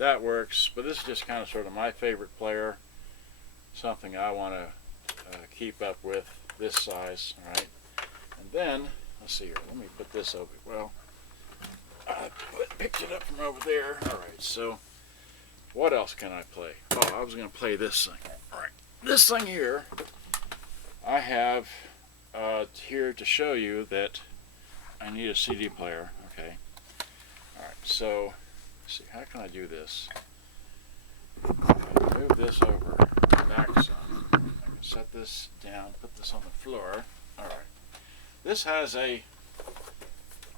that works. But this is just kind of sort of my favorite player, something I want to keep up with, this size. All right, and then let's see here. Let me put this over. Well, I picked it up from over there. All right, so what else can I play? Oh, I was going to play this thing. All right, this thing here, I have here to show you that I need a CD player. Okay. All right, so let's see, how can I do this? I move this over back some. I can set this down, put this on the floor. All right. This has a,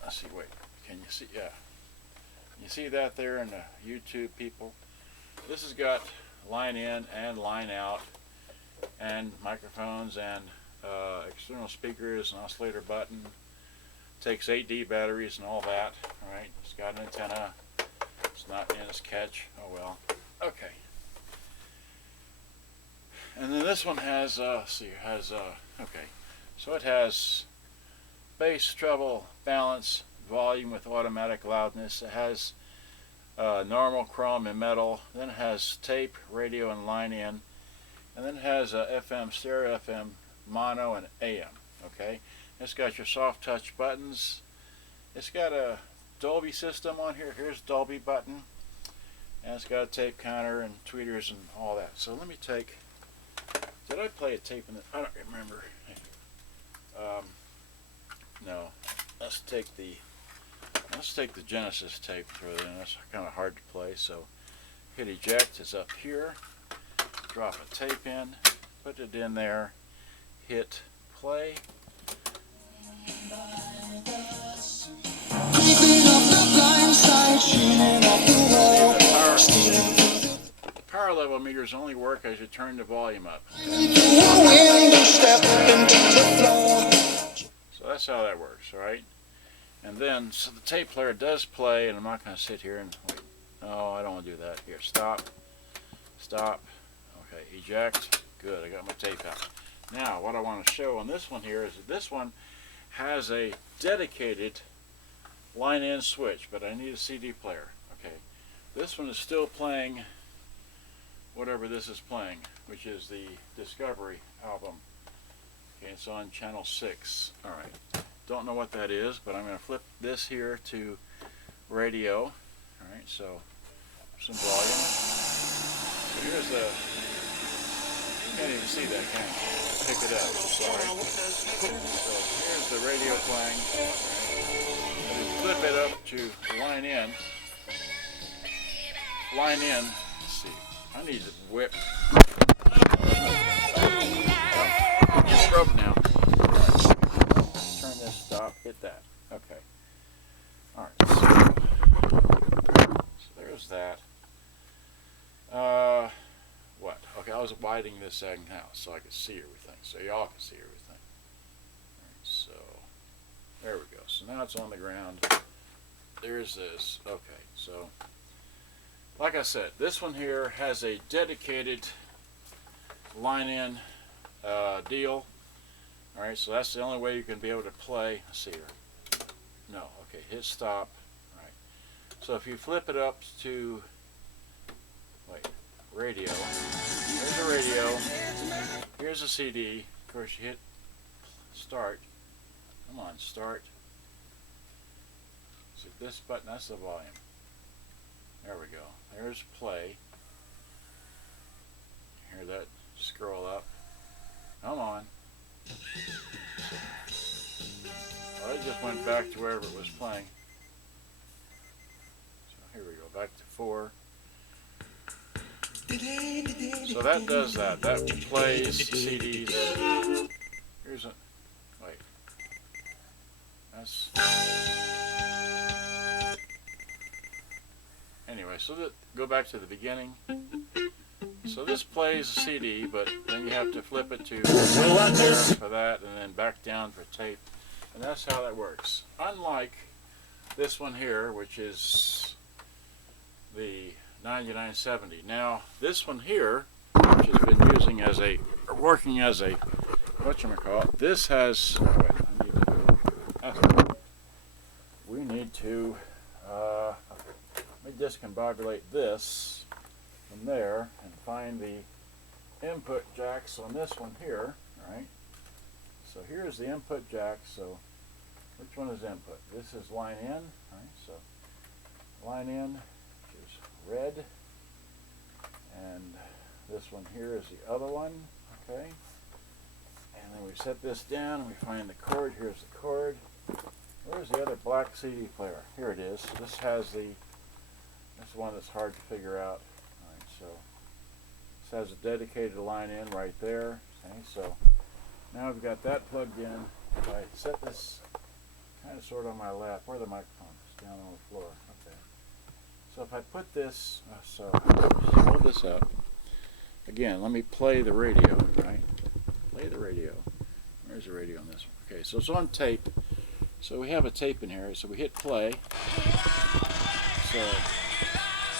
let's see, wait, can you see? Yeah. You see that there in the YouTube people? This has got line in and line out, and microphones and external speakers, an oscillator button. Takes 8D batteries and all that. All right, it's got an antenna. It's not in its catch. Oh well. Okay. And then this one has, see, okay. So it has bass, treble, balance, volume with automatic loudness. It has normal, chrome, and metal. Then it has tape, radio, and line in. And then it has FM, stereo FM, mono, and AM. Okay. It's got your soft touch buttons. It's got a Dolby system on here. Here's Dolby button. And it's got a tape counter and tweeters and all that. So let me take, did I play a tape in it? I don't remember. No. Let's take the Genesis tape for it. That's kind of hard to play. So hit eject. It's up here. Drop a tape in. Put it in there. Hit play. The power level meters only work as you turn the volume up. So that's how that works, all right? And then, so the tape player does play, and I'm not going to sit here and wait. No, I don't want to do that. Here, stop. Stop. Okay, eject. Good, I got my tape out. Now, what I want to show on this one here is that this one has a dedicated line-in switch, but I need a CD player. Okay, this one is still playing whatever this is playing, which is the Discovery album. Okay, it's on channel 6. All right, don't know what that is, but I'm going to flip this here to radio. All right, so some volume. So here's the, you can't even see that, can you? Pick it up, sorry. So here's the radio playing. Right. And you flip it up to line in. Line in. Let's see. I need to whip. It's broke now. Turn this, stop, hit that. Okay. Alright, so there's that. What? Okay, I was widening this thing out so I could see everything, so y'all can see everything. Alright, so there we go. So now it's on the ground. There's this. Okay, so like I said, this one here has a dedicated line-in deal. Alright, so that's the only way you can be able to play. Let's see here. No, okay, hit stop. Alright. So if you flip it up to, wait, radio. There's a radio. Here's a CD. Of course, you hit start. Come on, start. See this button, that's the volume. There we go. There's play. Hear that scroll up. Come on. Well, it just went back to wherever it was playing. So here we go, back to 4. So that does that. That plays CDs. Here's a, wait. That's, anyway, so that, go back to the beginning. So this plays a CD, but then you have to flip it to for that, and then back down for tape. And that's how that works. Unlike this one here, which is the 9970. Now, this one here, which has been using as a, or working as a, whatchamacallit, this has, we need to, let me discombobulate this from there and find the input jacks on this one here, right? So here's the input jack. So which one is input? This is line in, right? So line in is red, and this one here is the other one, okay? And then we set this down and we find the cord. Here's the cord. Where's the other black CD player? Here it is. This has that's the one that's hard to figure out. All right, so this has a dedicated line in right there. Okay, so now I've got that plugged in. If I set this kind of sort of on my lap, where the microphone is, down on the floor. Okay. So if I put this, so hold this up. Again, let me play the radio, right? Play the radio. Where's the radio on this one? Okay, so it's on tape. So we have a tape in here. So we hit play. So,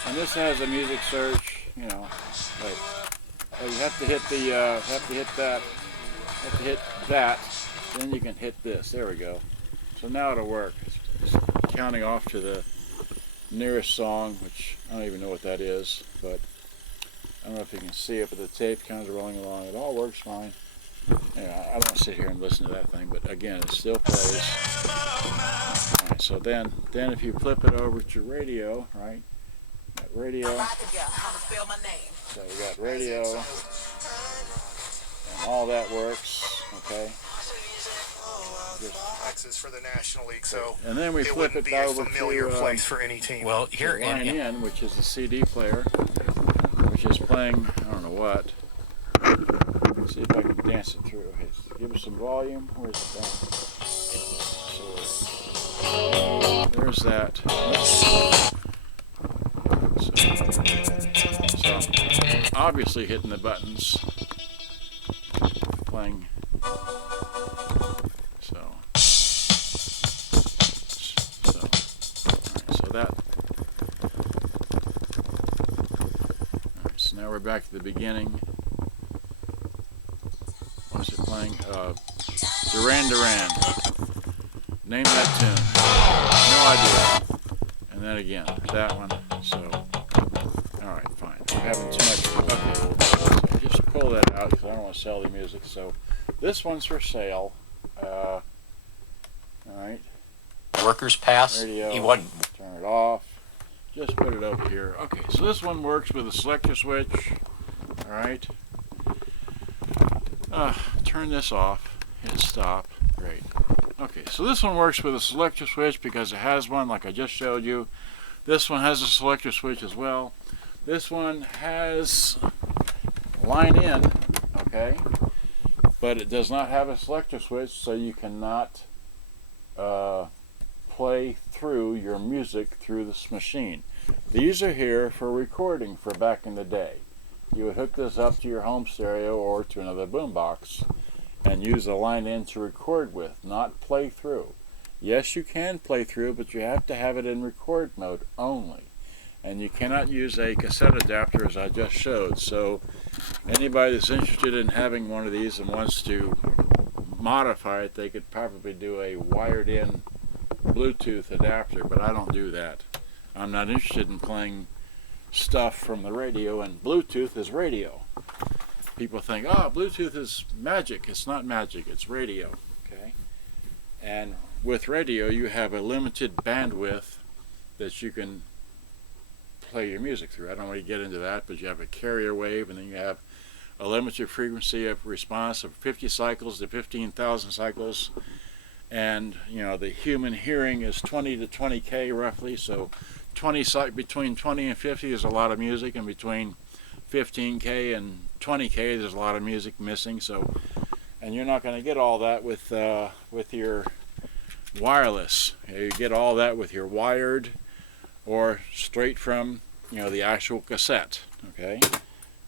and this has a music search, you know. But you have to hit that. Then you can hit this. There we go. So now it'll work. It's counting off to the nearest song, which I don't even know what that is, but I don't know if you can see it, but the tape kind of rolling along. It all works fine. Yeah, I don't sit here and listen to that thing, but again, it still plays. All right, so then if you flip it over to radio, right? Got radio. So we got radio, and all that works. Okay. Texas for the National League, so and then we flip it over familiar place for any team. Well, here line in, which is the CD player, which is playing I don't know what. Let's see if I can dance it through. Okay, so give us some volume. Where's it down? So there's that. So obviously hitting the buttons, playing. So now we're back to the beginning. What's it playing? Duran Duran. Name that tune. No idea. And then again, that one. So, alright, fine. I'm having too much. Okay. So just pull that out because I don't want to sell the music. So, this one's for sale. Alright. Workers pass. Radio. He wasn't. Turn it off. Just put it over here. Okay, so this one works with a selector switch. Alright. Turn this off. Hit stop. Great. Okay, so this one works with a selector switch because it has one like I just showed you. This one has a selector switch as well. This one has line in, okay, but it does not have a selector switch, so you cannot play through your music through this machine. These are here for recording for back in the day. You would hook this up to your home stereo or to another boombox and use a line in to record with, not play through. Yes, you can play through, but you have to have it in record mode only. And you cannot use a cassette adapter as I just showed. So anybody that's interested in having one of these and wants to modify it, they could probably do a wired in Bluetooth adapter, but I don't do that. I'm not interested in playing stuff from the radio, and Bluetooth is radio. People think, oh, Bluetooth is magic. It's not magic, it's radio. Okay? And with radio, you have a limited bandwidth that you can play your music through. I don't want to get into that, but you have a carrier wave, and then you have a limited frequency of response of 50 cycles to 15,000 cycles. And you know, the human hearing is 20 to 20K roughly, so between 20 and 50 is a lot of music, and between 15K and 20K there's a lot of music missing. So, and you're not going to get all that with your wireless. You get all that with your wired or straight from, you know, the actual cassette. Okay,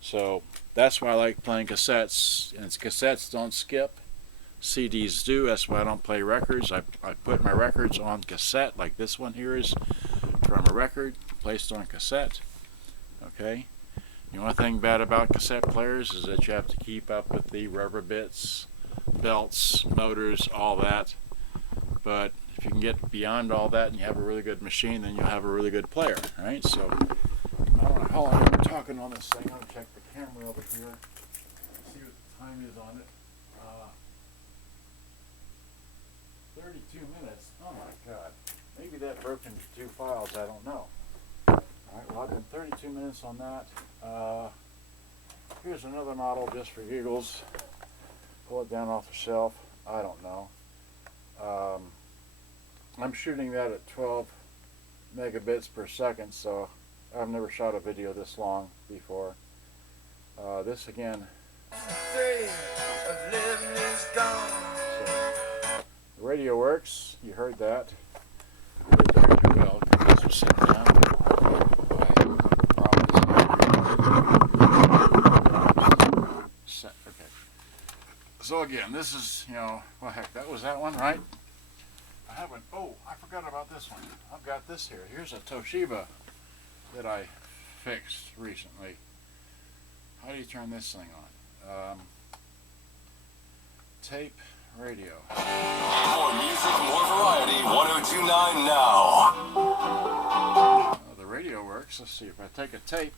so that's why I like playing cassettes, and cassettes don't skip. CDs do. That's why I don't play records. I put my records on cassette, like this one here is from a record placed on cassette. Okay. The only thing bad about cassette players is that you have to keep up with the rubber bits, belts, motors, all that. but if you can get beyond all that and you have a really good machine, then you'll have a really good player, right? So I don't know how long I've been talking on this thing. I'm gonna check the camera over here, see what the time is on it. 32 minutes. Oh my God. Maybe that broke into 2 files. I don't know. All right. Well, I've been 32 minutes on that. Here's another model just for giggles. Pull it down off the shelf. I don't know. I'm shooting that at 12 megabits per second, so I've never shot a video this long before. This again. The radio works. You heard that. You heard that pretty well. This was sitting down. Okay. So again, this is, well, heck, that was that one, right? I haven't. Oh, I forgot about this one. I've got this here. Here's a Toshiba that I fixed recently. How do you turn this thing on? Tape radio. More music, more variety. 1029 now. The radio works. Let's see if I take a tape.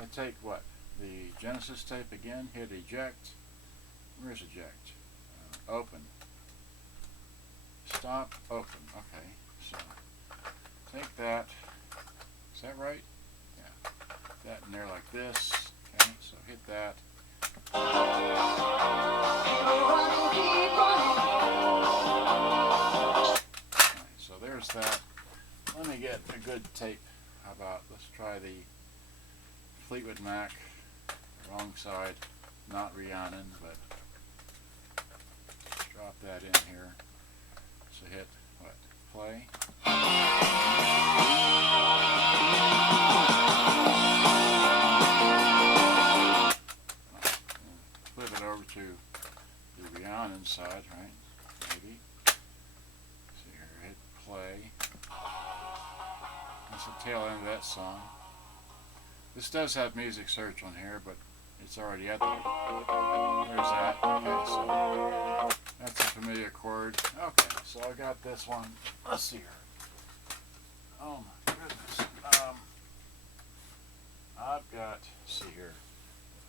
I take what? The Genesis tape again. Hit eject. Where's eject? Open. Stop. Open. Okay. So take that. Is that right? Yeah. That in there like this. Okay. So hit that. So there's that. Let me get a good tape. How about, let's try the Fleetwood Mac. Wrong side. Not Rhiannon, but let's drop that in here. So hit what? Play. Flip it over to the Rhiannon side, right? Maybe. See here, hit play. That's the tail end of that song. This does have music search on here, but it's already at the. There's that. Okay, so that's a familiar chord. Okay, so I got this one. Let's see here. Oh my goodness. I've got. Let's see here.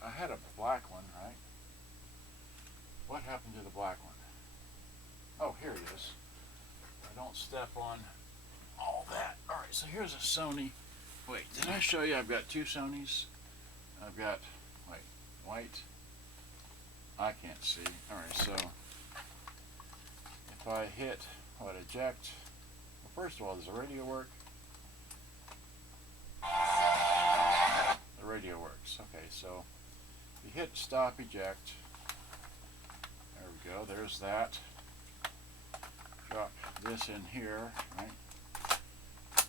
I had a black one, right? What happened to the black one? Oh, here it is. I don't step on all that. All right, so here's a Sony. Wait, did I show you I've got 2 Sonys? I've got, wait, white. I can't see. All right, so if I hit, what, eject? Well, first of all, does the radio work? The radio works. Okay, so if you hit stop eject, there we go, there's that. Drop this in here, right?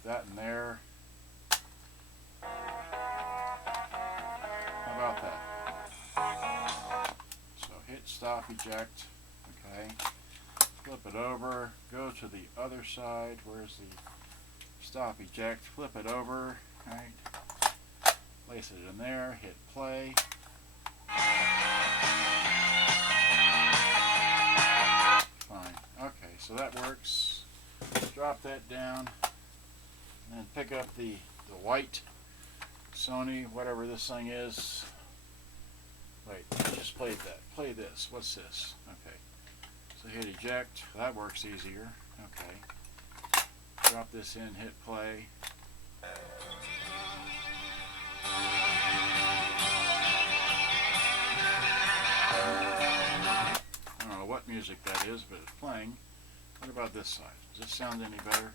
That in there. How about that? So hit stop eject, okay. Flip it over, go to the other side. Where's the stop eject? Flip it over, right? Place it in there, hit play. Fine. Okay, so that works. Drop that down and then pick up the white Sony, whatever this thing is. Wait, I just played that. Play this. What's this? Okay. So hit eject. That works easier. Okay. Drop this in, hit play. I don't know what music that is, but it's playing. What about this side? Does this sound any better?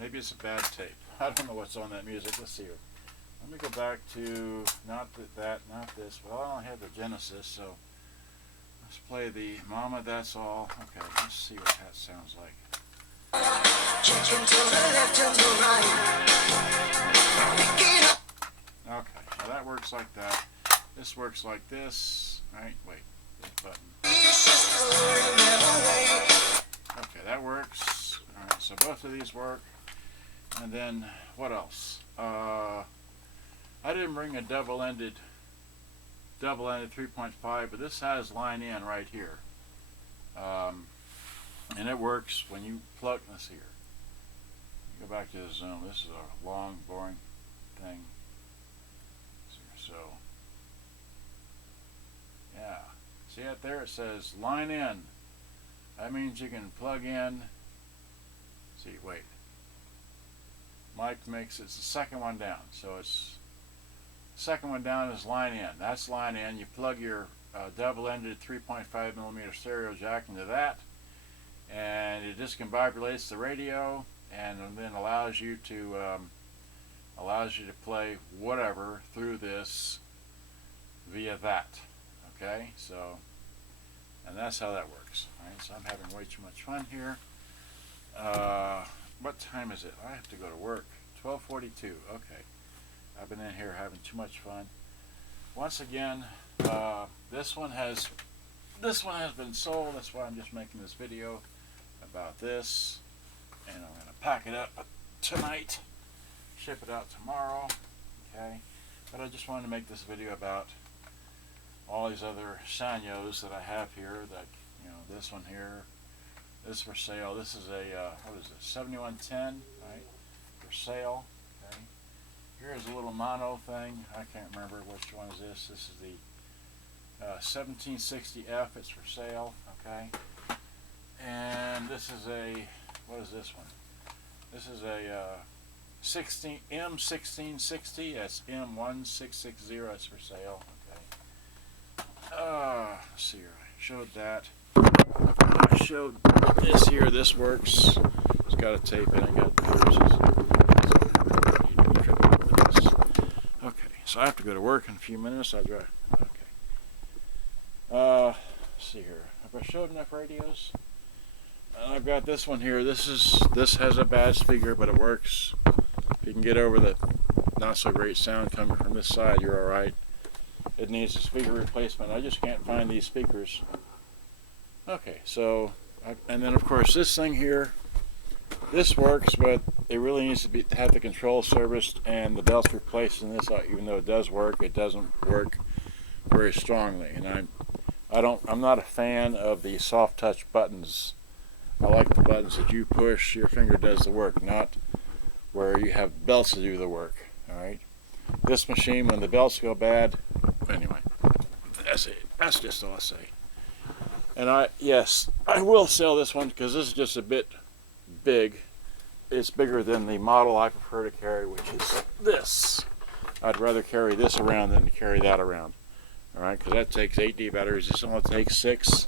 Maybe it's a bad tape. I don't know what's on that music. Let's see here. Let me go back to not this. Well, I don't have the Genesis, so let's play the Mama That's All. Okay, let's see what that sounds like. Okay, now that works like that. This works like this. Right? Wait, this button. Okay, that works. Alright, so both of these work. And then, what else? I didn't bring a double-ended double-ended 3.5, but this has line in right here. And it works when you plug this here. Go back to the Zoom. This is a long, boring thing. So, yeah. See it there? It says line in. That means you can plug in. See, wait. Mike makes it's the second one down. So it's second one down is line in. That's line in. You plug your double-ended 3.5 millimeter stereo jack into that, and it discombobulates the radio, and then allows you to play whatever through this via that. Okay, so, and that's how that works. All right, so I'm having way too much fun here. What time is it? I have to go to work. 12:42. Okay, I've been in here having too much fun. Once again, this one has been sold. That's why I'm just making this video about this, and I'm going to pack it up tonight, ship it out tomorrow. Okay, but I just wanted to make this video about all these other Sanyos that I have here. That, you know, this one here, this is for sale. This is a what is it, 7110, right? For sale. Okay. Here's a little mono thing. I can't remember which one is this. This is the 7760F. It's for sale. Okay. And this is a, what is this one? This is a M1660. That's M1660. It's for sale. Okay. Let's see here. I showed that. I showed this here. This works. It's got a tape in it. Got okay. So I have to go to work in a few minutes. I'll drive. Okay. Let's see here. Have I showed enough radios? I've got this one here. This has a bad speaker, but it works. If you can get over the not so great sound coming from this side, you're all right. It needs a speaker replacement. I just can't find these speakers. Okay, so and then of course this thing here, this works, but it really needs to have the control serviced and the belts replaced in this. Even though it does work, it doesn't work very strongly, and I'm not a fan of the soft touch buttons. I like the buttons that you push, your finger does the work, not where you have belts to do the work. Alright? This machine, when the belts go bad, anyway, that's it. That's just all I say. And yes, I will sell this one because this is just a bit big. It's bigger than the model I prefer to carry, which is this. I'd rather carry this around than to carry that around. Alright, because that takes 8D batteries. This only takes 6.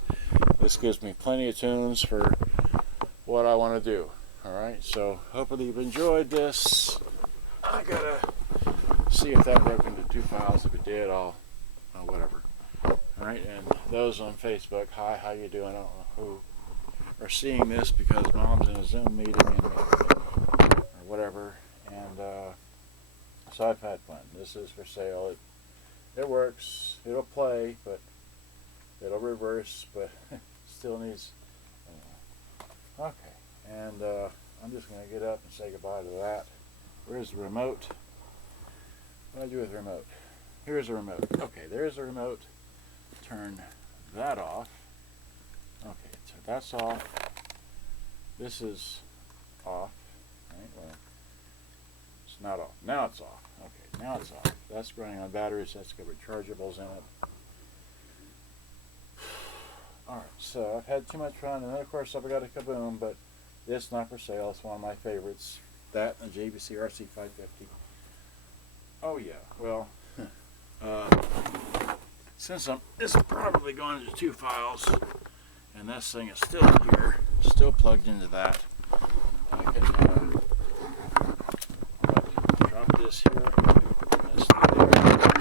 This gives me plenty of tunes for what I want to do. Alright, so hopefully you've enjoyed this. I gotta see if that broke into 2 files. If it did, I'll whatever. Alright, and those on Facebook, hi, how you doing? I don't know who are seeing this because Mom's in a Zoom meeting or whatever. And so I've had fun. This is for sale. It works. It'll play, but it'll reverse, but still needs. Okay, and I'm just going to get up and say goodbye to that. Where's the remote? What do I do with the remote? Here's the remote. Okay, there's the remote. Turn that off. Okay, so that's off. This is off. Right, well, it's not off. Now it's off. Okay, now it's off. That's running on batteries. That's got rechargeables in it. Alright, so I've had too much fun, and then of course I've got a Kaboom, but it's not for sale. It's one of my favorites. That and JVC RC550. Oh yeah, well, since it's probably going into 2 files, and this thing is still here, still plugged into that, I can drop this here, this there,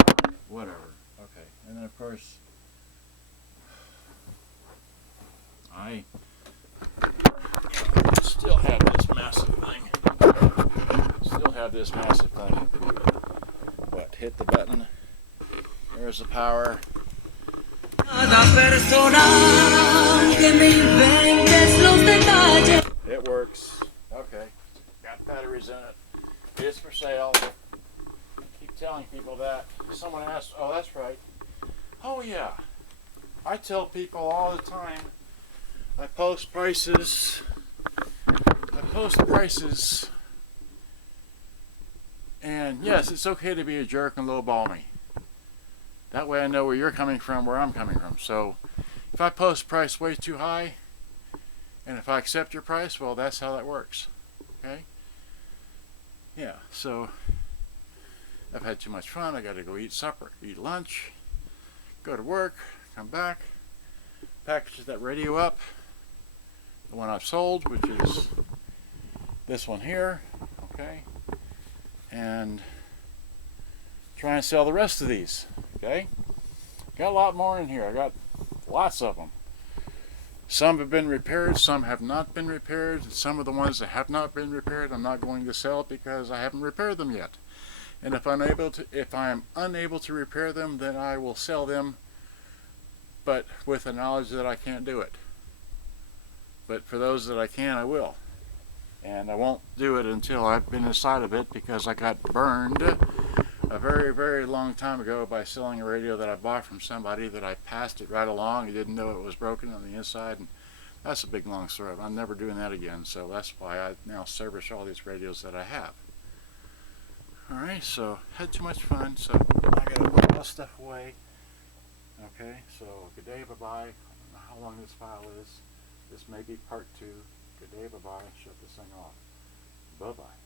whatever. Okay, and then of course, I still have this massive thing. What? Hit the button. There's the power. It works. Okay. Got batteries in it. It's for sale. Keep telling people that. Someone asked, oh, that's right. Oh yeah, I tell people all the time, I post prices, and yes, it's okay to be a jerk and lowball me. That way I know where you're coming from, where I'm coming from. So if I post price way too high, and if I accept your price, well, that's how that works. Okay? Yeah, so I've had too much fun. I got to go eat supper, eat lunch, go to work, come back, package that radio up, the one I've sold, which is this one here, okay, and try and sell the rest of these, okay. Got a lot more in here. I got lots of them. Some have been repaired, some have not been repaired. Some of the ones that have not been repaired, I'm not going to sell because I haven't repaired them yet. And if I am unable to repair them, then I will sell them, but with the knowledge that I can't do it. But for those that I can, I will. And I won't do it until I've been inside of it, because I got burned a very, very long time ago by selling a radio that I bought from somebody that I passed it right along. He didn't know it was broken on the inside, and that's a big long story. I'm never doing that again, so that's why I now service all these radios that I have. Alright, so had too much fun, so I gotta put all this stuff away. Okay, so good day, bye-bye. I don't know how long this file is. This may be part 2. Good day, bye-bye. Shut this thing off. Bye-bye.